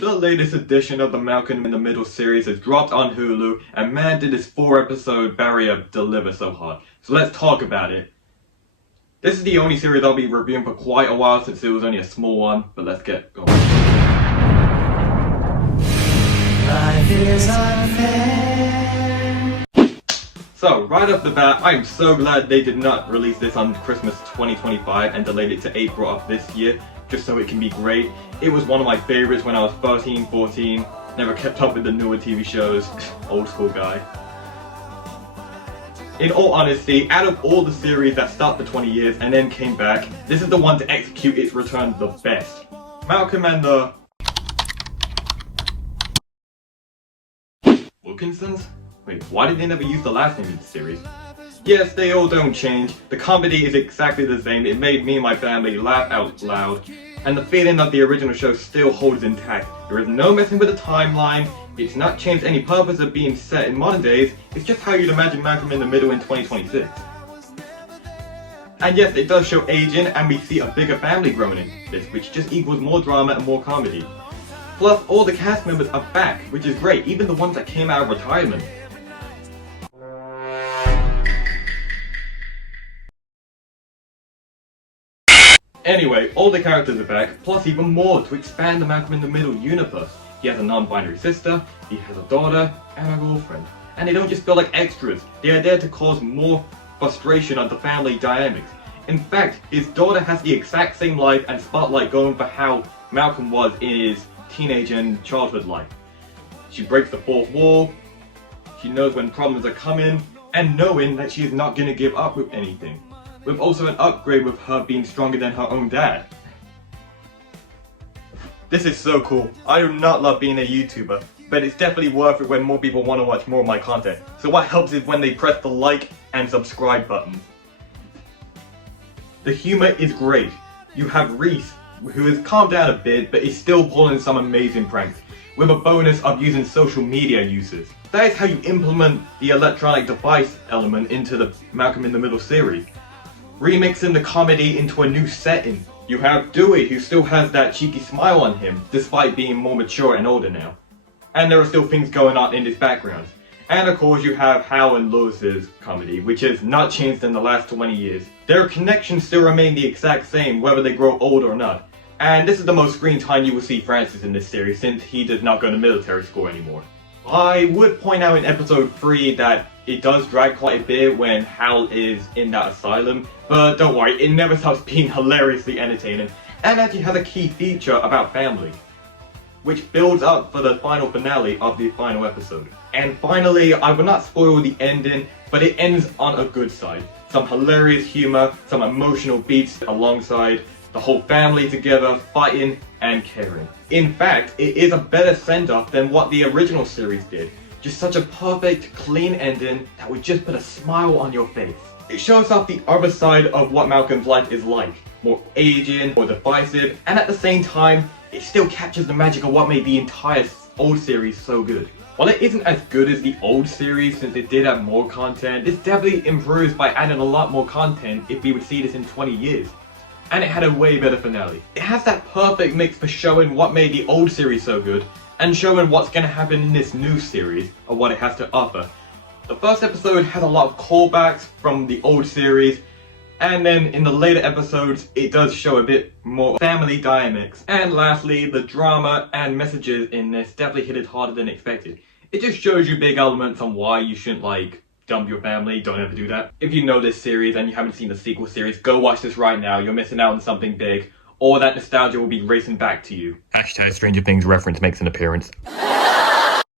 The latest edition of the Malcom in the Middle series has dropped on Hulu, and man did this 4-episode barrier deliver so hard. So let's talk about it. This is the only series I'll be reviewing for quite a while since it was only a small one, but let's get going. Life is unfair. So, right off the bat, I am so glad they did not release this on Christmas 2025 and delayed it to April of this year, just so it can be great. It was one of my favorites when I was 13, 14, never kept up with the newer TV shows, old school guy. In all honesty, out of all the series that stopped for 20 years and then came back, this is the one to execute its return the best. Malcom and the Wilkinsons? Wait, why did they never use the last name in the series? Yes, they all don't change. The comedy is exactly the same. It made me and my family laugh out loud. And the feeling of the original show still holds intact. There is no messing with the timeline. It's not changed any purpose of being set in modern days. It's just how you'd imagine Malcom in the Middle in 2026. And yes, it does show aging, and we see a bigger family growing in this, which just equals more drama and more comedy. Plus, all the cast members are back, which is great, even the ones that came out of retirement. Anyway, all the characters are back, plus even more to expand the Malcom in the Middle universe. He has a non-binary sister, he has a daughter, and a girlfriend. And they don't just feel like extras, they are there to cause more frustration of the family dynamics. In fact, his daughter has the exact same life and spotlight going for how Malcom was in his teenage and childhood life. She breaks the fourth wall, she knows when problems are coming, and knowing that she is not going to give up with anything. With also an upgrade with her being stronger than her own dad. This is so cool. I do not love being a YouTuber, but it's definitely worth it when more people want to watch more of my content. So what helps is when they press the like and subscribe buttons. The humor is great. You have Reese, who has calmed down a bit, but is still pulling some amazing pranks, with a bonus of using social media uses. That is how you implement the electronic device element into the Malcom in the Middle series. Remixing the comedy into a new setting. You have Dewey, who still has that cheeky smile on him, despite being more mature and older now. And there are still things going on in his background. And of course you have Hal and Lois's comedy, which has not changed in the last 20 years. Their connections still remain the exact same, whether they grow old or not. And this is the most screen time you will see Francis in this series, since he does not go to military school anymore. I would point out in episode 3 that it does drag quite a bit when Hal is in that asylum, but don't worry, it never stops being hilariously entertaining, and actually has a key feature about family, which builds up for the final finale of the final episode. And finally, I will not spoil the ending, but it ends on a good side. Some hilarious humor, some emotional beats alongside the whole family together, fighting and caring. In fact, it is a better send-off than what the original series did. Just such a perfect, clean ending that would just put a smile on your face. It shows off the other side of what Malcom's life is like. More aging, more divisive, and at the same time, it still captures the magic of what made the entire old series so good. While it isn't as good as the old series since it did have more content, this definitely improves by adding a lot more content if we would see this in 20 years. And it had a way better finale. It has that perfect mix for showing what made the old series so good, and showing what's going to happen in this new series, or what it has to offer. The first episode has a lot of callbacks from the old series, and then in the later episodes, it does show a bit more family dynamics. And lastly, the drama and messages in this definitely hit it harder than expected. It just shows you big elements on why you shouldn't dump your family, don't ever do that. If you know this series and you haven't seen the sequel series, go watch this right now, you're missing out on something big. Or that nostalgia will be racing back to you. Hashtag Stranger Things reference makes an appearance.